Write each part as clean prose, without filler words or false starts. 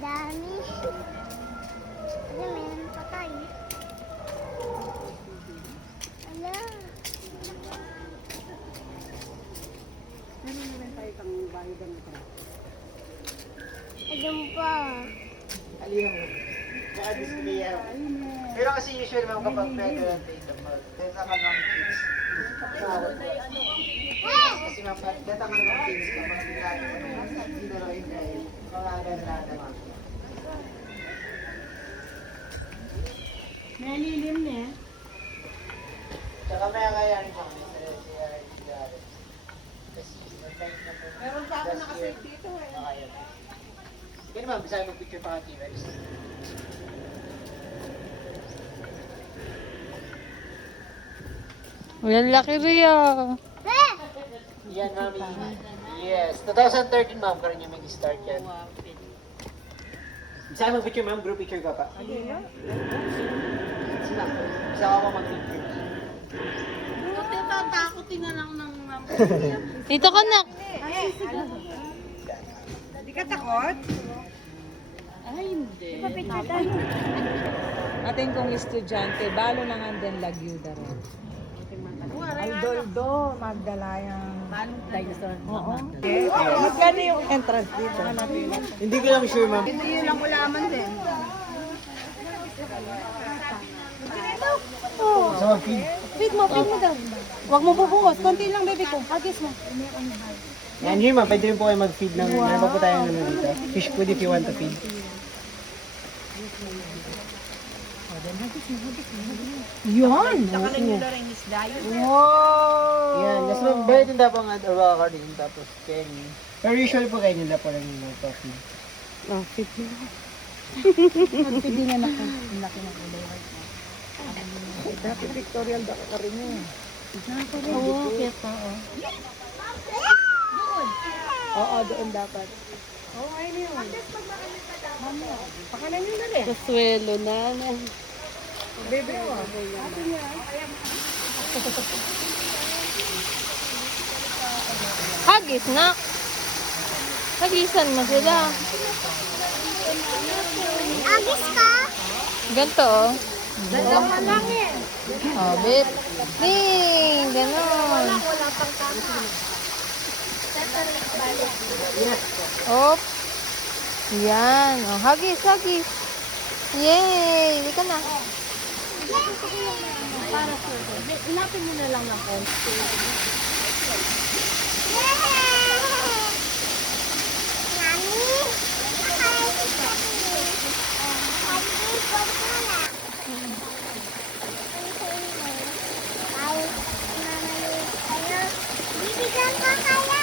dami. Ano, meron pa tayo. Ala. Meron na rin tayo pang bayo ng ito. Ayun pa. Aliyang mo. Baka display yan. Pero kasi usual ma'am kapag pwede lang tayo sa mag. Kaya sa kanang kids. Kasi ma'am, datangan ng kids kapag hindi na rin kayo. Mga ganda ma'am. May lilim niya. Tsaka may kaya rin ma'am. Meron pa ako nakasave dito eh. Sige naman, bisa mag-picture pa ang T-Rex. Ang laki Ria. Yan, mami. Yes. 2013, ma'am. Karoon yung mag-start yan. Bisa mag-picture, ma'am. Group picture ka pa. Sige, ma'am. Bisa ako mag-picture. Buti tatakotin na lang ng Dito ka na. Hindi ka takot? Ay, hindi. Picture tayo. Atin kong estudyante, balo na nga din lagyuda rin. Aldoldo, Magdalayang. Dinosaur. Oo. Magkano yung entrance dito? Hindi ko lang sure, ma'am. Hindi yun ang ulaman din. Sa mag-feed. Feed mo daw. Huwag mo bubuhos. Konti lang, baby ko. Hagis mo. Yan, here, ma'am. Pwede rin po kayo mag-feed ng... Meron pa po tayo naman dito. Fish food if you want to feed. Yun! Nakalan nyo na rin isda yun. Wow! Yan. Tapos ma'am, bayad din dapat ang arwaka rin. Tapos penny. Pero usually po kayo nila po lang yung mag-feed. Oh, 50 na. Nagpidingan ako. Ang laki ng kulay right now. Dati pictorial daw ka rin yun. Oo, kaya pa. Oo, doon dapat. Pakalan nyo na rin. Kasuelo na. Baby mo. Hagis na. Hagisan mo sila. Agis ka? Ganto oh. Dalawa lang eh. Oh, bit. Ding! Ganon. Op. Yan. Oh, hagis, hagis. Yay! Hindi ka na. Para sa inapin mo na lang ng konti. Bibigyan ko kaya.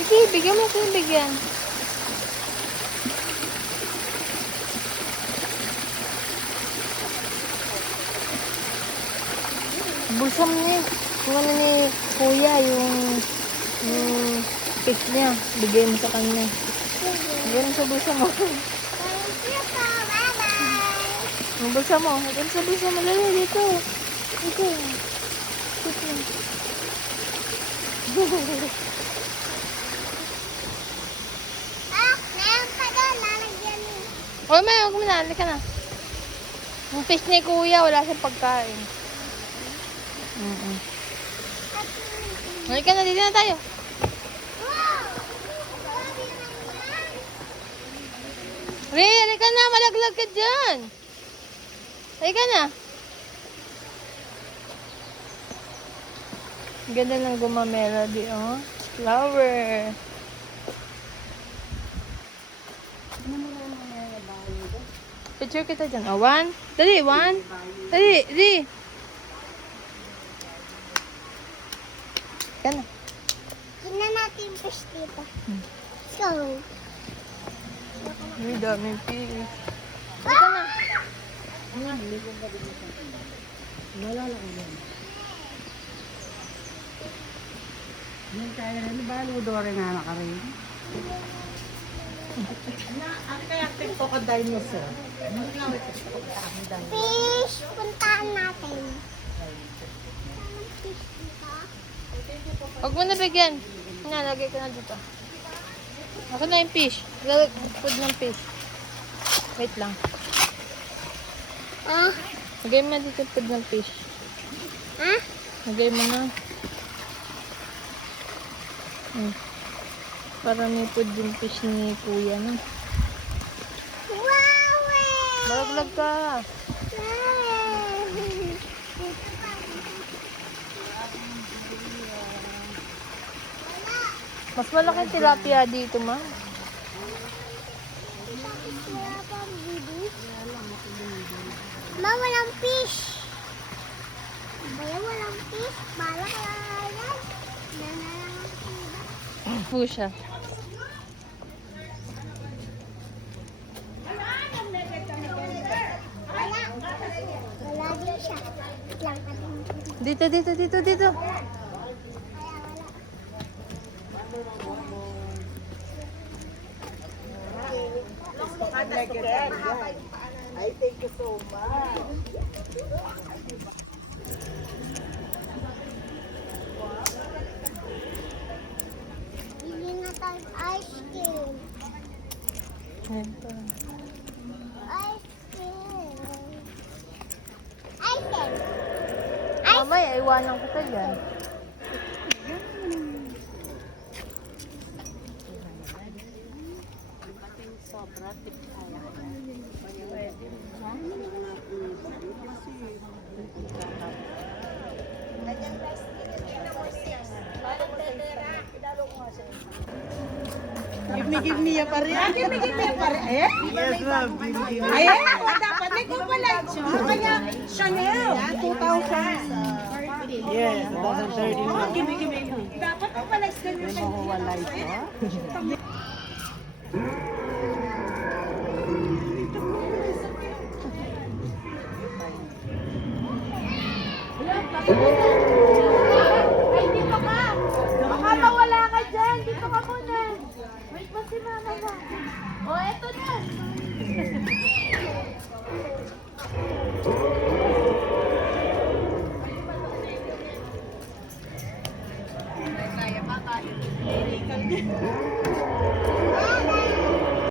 Sige, bigyan mo ko bigyan. Bulsa mo niya. Kung ano ni kuya, yung cake niya. Bigay mo sa kanya. Bigyan mo sa bulsa mo. Thank you po. Bye-bye. Yung bulsa mo. Bigyan mo sa bulsa mo. Lalo, dito. Dito. Meron pa doon. Lalagyan mo. Huwag mo na. Halika na. Yung fish ni kuya, wala siyang pagkain. Halika na, dito na tayo. Ray, halika na, malaglag ka dyan. Halika na. Ganda ng guma-melody, oh. Flower. Picture kita dyan. Oh, one. Dali, one. Dali, dali. Halika na. Tingnan natin yung fish dito. So, May daming fish. Yung kaya rin, ba? Ludore nga na ka rin. Ano kaya TikTok ka dinosaur? fish. Puntaan natin. Saan ang fish dito? Huwag mo nabigyan. Nalagay ko na dito. Ako na yung fish. Food ng fish. Wait lang. Ah, Lagay mo dito yung food ng fish. ah, Lagay mo na. Para may food yung fish ni kuya na. wow! Malaglag ka. Mas malaki yung tilapia dito, ma. Wala pang bibi. Ma, walang fish. Walang fish. Balak lang yan. Nanalang ang fish. Pusha. Wala din siya. Lang Dito, dito, dito, dito. Ay, thank you so much. Bili na tayo ice cream. Ito. Ice cream. Ice cream. Mamaya, iwanan ko ka dyan. Give me ya pare. Give me ya pare. Eh? Yes, ma'am. Ay, dapat may kumpalay siya. Kanya Chanel 2000. Yes, 2030. Give me. Dapat kumpalay sa kanya. Makuwalay siya. Ay, dito ka! Baka mawala ka dyan! Dito ka muna! Wait mo si mama mo. O, eto na!